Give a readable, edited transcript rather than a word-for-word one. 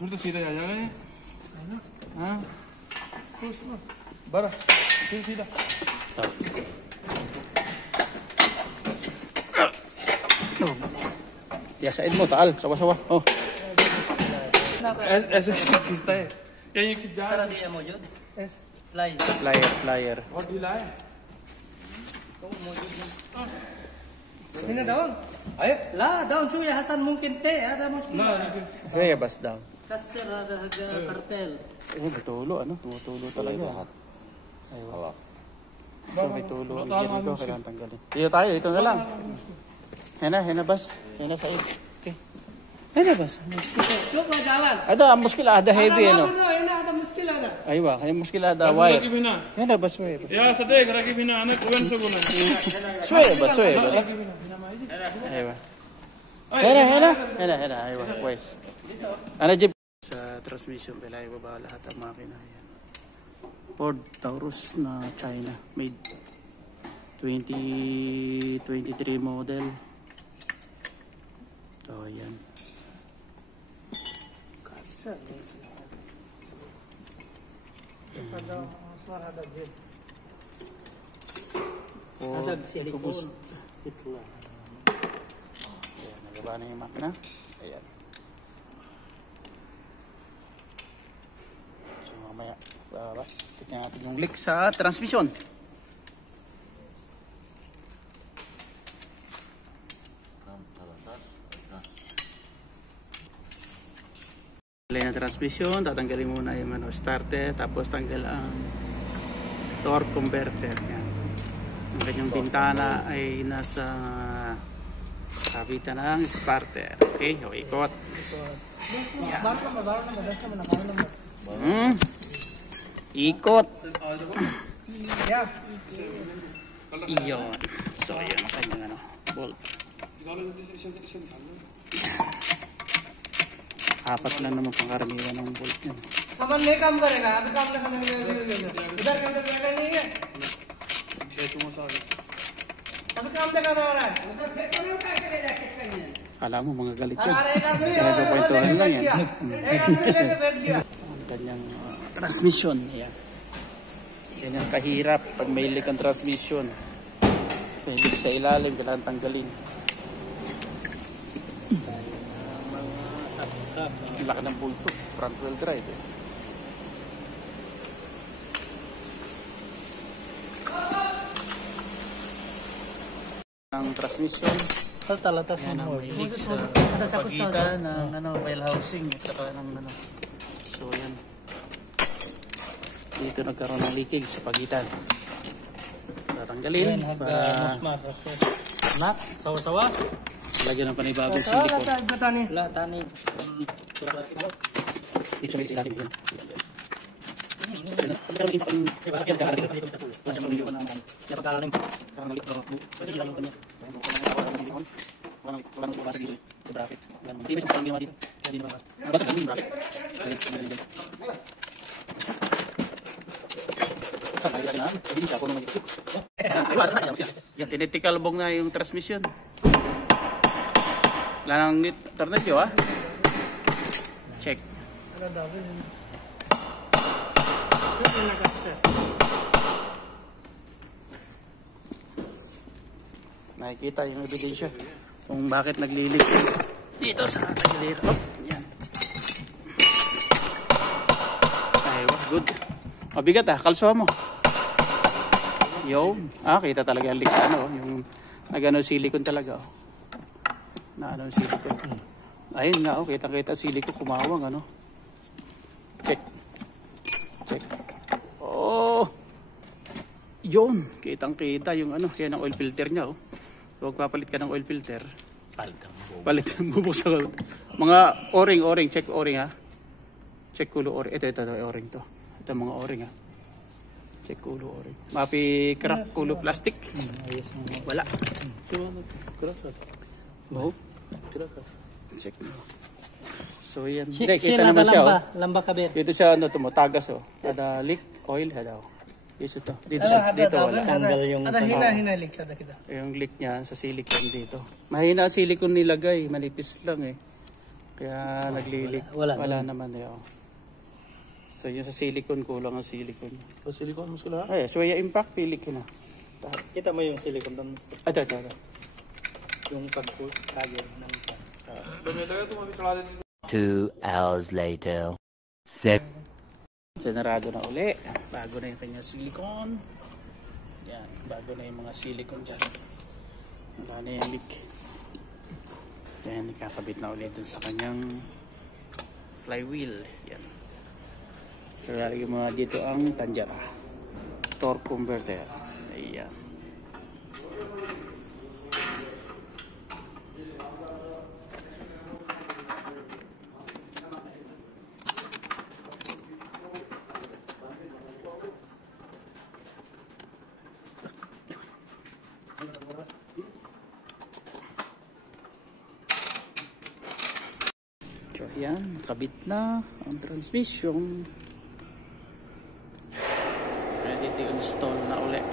तो सीधा आ जाएगा ये। हाँ बड़ा फिर सीधा Ya Said mo taal, sawa-sawa. Oh. ऐसे खींचता है या ये खींच जा सारा दिया मौजूद फ्लाई Flyer. बहुत ढीला है ini daun ayo lah daun cuy ya Hasan mungkin teh ada muskilah Kaya bas daw. kasir ada harga kartel Tulo, ano? Tumutulo talaga lahat. Aywa. So may tulo ang dito, kailangan tanggalin. Dito tayo, ito na lang. Hena bas. Hena Said. Okay. Hena bas. coba jalan Ada muskila, ada heavy ano. ini ada muskilah ada Aywa, kaya muskila ada wire. रखी बिना Hena bas, way. या सदेक रखी बिना अनेक कौन से गुना Sway bas. Aywa. Hena. Aywa, wise. Ano jeep? Sa transmission pala ibaba lahat ang makina. Ayan. Ford Taurus na China. Made 2023 model. So, ayan. ada silikon Kubus. Ayan, nagaba na yung makina. Ayan. So, mamaya, tignan natin yung leak sa transmission. Tanggalin ang transmission, tatanggalin muna yung starter, tapos tanggal ang torque converter. Yan. Ang kanyang bintana ay nasa kabitan ng starter. Okay, o ikot. Yan. Ikot. Iyon. So, yan ang kanyang bolt. Apat lang naman pangkaramihan ng bolt yan. सामान नहीं काम करेगा अभी काम नहीं इधर के अंदर लगा नहीं है अभी काम देखा रहा है उधर फेंक नहीं उठा के ले जाके सही है Kala mo mga galit yan. अरे एक आदमी Nagkakwentuhan lang yan. एक आदमी लेके बैठ गया Ang kanyang transmission. Yan. Yan ang kahirap pag may leak ang transmission. May leak sa ilalim, kailangan tanggalin. Ang laki ng bulto. Front wheel drive. Ang transmission. talatas Yan ang may leak sa ada sakut pagitan ng rail housing at saka ng So yan. Dito nagkaroon ng leakage sa pagitan. Tatanggalin para nak sawa-sawa lagyan ng panibagong silikon. tani la tani Dito may ilalim yan. Yan, tinitikalbong na yung transmission. Wala nang tornilyo ha. Check. Nakikita yung ebidensya kung bakit naglilik dito sa tagilira. Oh, yan. Ay, good. Mabigat ah, kalsuhan mo. Yo, kita talaga yung leak sa ano, yung nagano silicone talaga. Na ano silicone. Ayun nga, kita silicone kumawang ano. Check. Oh. Yun, kitang-kita yung ano, yan ang oil filter niya oh. Huwag papalit ka ng oil filter. Palitan mo bubuksan ko. Mga o-ring, check o-ring ha. Check kulo o-ring. Ito o-ring to. Ito mga o-ring ha. Check kulo o-ring. Mapi crack kulo plastic. Wala. Oh. Check mo. So yan. Hindi, kita naman siya oh. lamba kabit Dito siya ano tumatagas oh. Ada leak oil hada oh. Yes ito. Dito wala. ada hina leak ada kita Yung leak niya sa silicone dito. Mahina ang silicone nilagay, manipis lang eh. Kaya naglilik. Wala naman eh. Oh. So yung sa silicone, kulang ang silicone. O, silicone muscular? Ay, so yung impact, pili ko na. Kita mo yung silicone doon. Ito. Yung pagkagyan ng... Lumilagay ito mag-isalada dito. 2 hours later. Sinarado na uli. Bago na yung kanyang silicone. Yan, bago na yung mga silicone dyan. Wala na yung leak. Yan, ikakabit na ulit dun sa kanyang flywheel. Yan. So, lalagyan mo na dito ang tanjara. Torque converter. Ayan. So, ayan, nakabit na ang transmission. Ready to install na ulit.